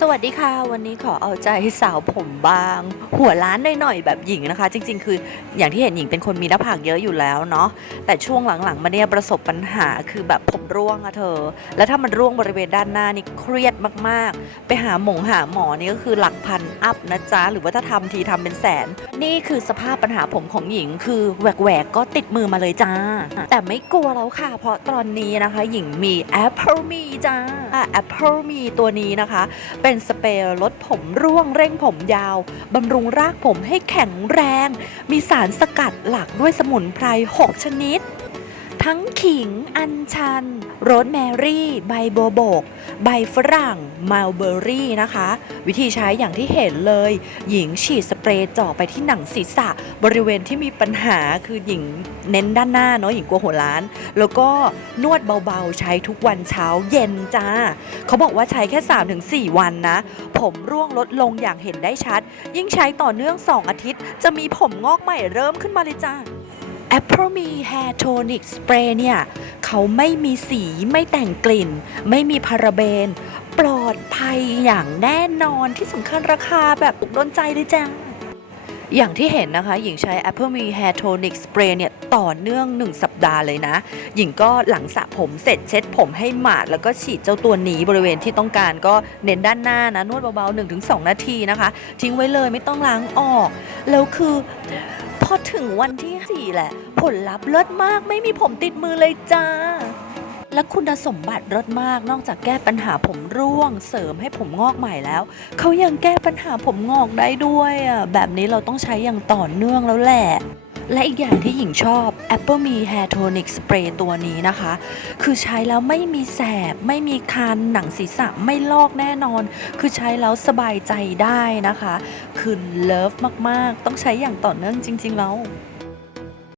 สวัสดีค่ะ วันนี้ขอเอาใจสาวผมบาง หัวล้านหน่อยๆแบบหญิงนะคะ จริง ๆ คืออย่างที่เห็นหญิงเป็นคนมีหน้าผากเยอะอยู่แล้วเนาะแต่ช่วงหลังๆมาเนี่ยประสบปัญหาคือแบบผมร่วงอะเธอ แล้วถ้ามันร่วงบริเวณด้านหน้านี่เครียดมากๆ ไปหาหมงหาหมอนี่ก็คือหลักพันอัพนะจ๊ะหรือว่าถ้าทำทีทำเป็นแสน นี่คือสภาพปัญหาผมของหญิงคือแหวกๆก็ติดมือมาเลยจ้า แต่ไม่กลัวแล้วค่ะ เพราะตอนนี้นะคะ หญิงมี Apple Me จ้า Apple Me ตัวนี้นะคะ เป็นสเปรย์ลดผมร่วงเร่งผมยาว บำรุงรากผมให้แข็งแรง มีสารสกัดหลักด้วยสมุนไพร 6 ชนิด ทั้งขิง อัญชัน โรสแมรี่ ใบโบวบก ใบฝรั่งมัลเบอรี่นะคะ วิธีใช้อย่างที่เห็นเลย หญิงฉีดสเปรย์เจ่อไปที่หนังศีรษะ บริเวณที่มีปัญหาคือหญิงเน้นด้านหน้าเนาะหญิงกลัวหัวล้าน แล้วก็นวดเบาๆ ใช้ทุกวันเช้าเย็นจ้า เขาบอกว่าใช้แค่ 3-4 วันนะ ผมร่วงลดลงอย่างเห็นได้ชัด ยิ่งใช้ต่อเนื่อง 2 อาทิตย์ จะมีผมงอกใหม่เริ่มขึ้นมาเลยจ้า a p p r o Me Hair Tonic Spray เนี่ย เขาไม่มีสีไม่แต่งกลิ่น ไม่มีพาราเบน ปลอดภัยอย่างแน่นอนที่สำคัญราคาแบบตกโดนใจเลยจ้า อย่างที่เห็นนะคะ หญิงใช้ Apple Me Hair Tonic Spray เนี่ย ต่อเนื่อง 1 สัปดาห์เลยนะ หญิงก็หลังสระผมเสร็จเช็ดผมให้หมาด แล้วก็ฉีดเจ้าตัวนี้บริเวณที่ต้องการก็เน้นด้านหน้านะ นวดเบาๆ 1-2 นาทีนะคะ ทิ้งไว้เลยไม่ต้องล้างออก แล้วคือพอถึงวันที่ 4 แหละ ผลลัพธ์เลิศมากไม่มีผมติดมือเลยจ้า และคุณสมบัติรดมากนอกจากแก้ปัญหาผมร่วง เสริมให้ผมงอกใหม่แล้ว เขายังแก้ปัญหาผมงอกได้ด้วยอะแบบนี้เราต้องใช้อย่างต่อเนื่องแล้วแหละและอีกอย่างที่หญิงชอบ Apple Me Hair Tonic Spray ตัวนี้นะคะ คือใช้แล้วไม่มีแสบ ไม่มีคันหนังศีรษะไม่ลอกแน่นอน คือใช้แล้วสบายใจได้นะคะ คือเลิฟมาก ๆ ต้องใช้อย่างต่อเนื่องจริง ๆ แล้ว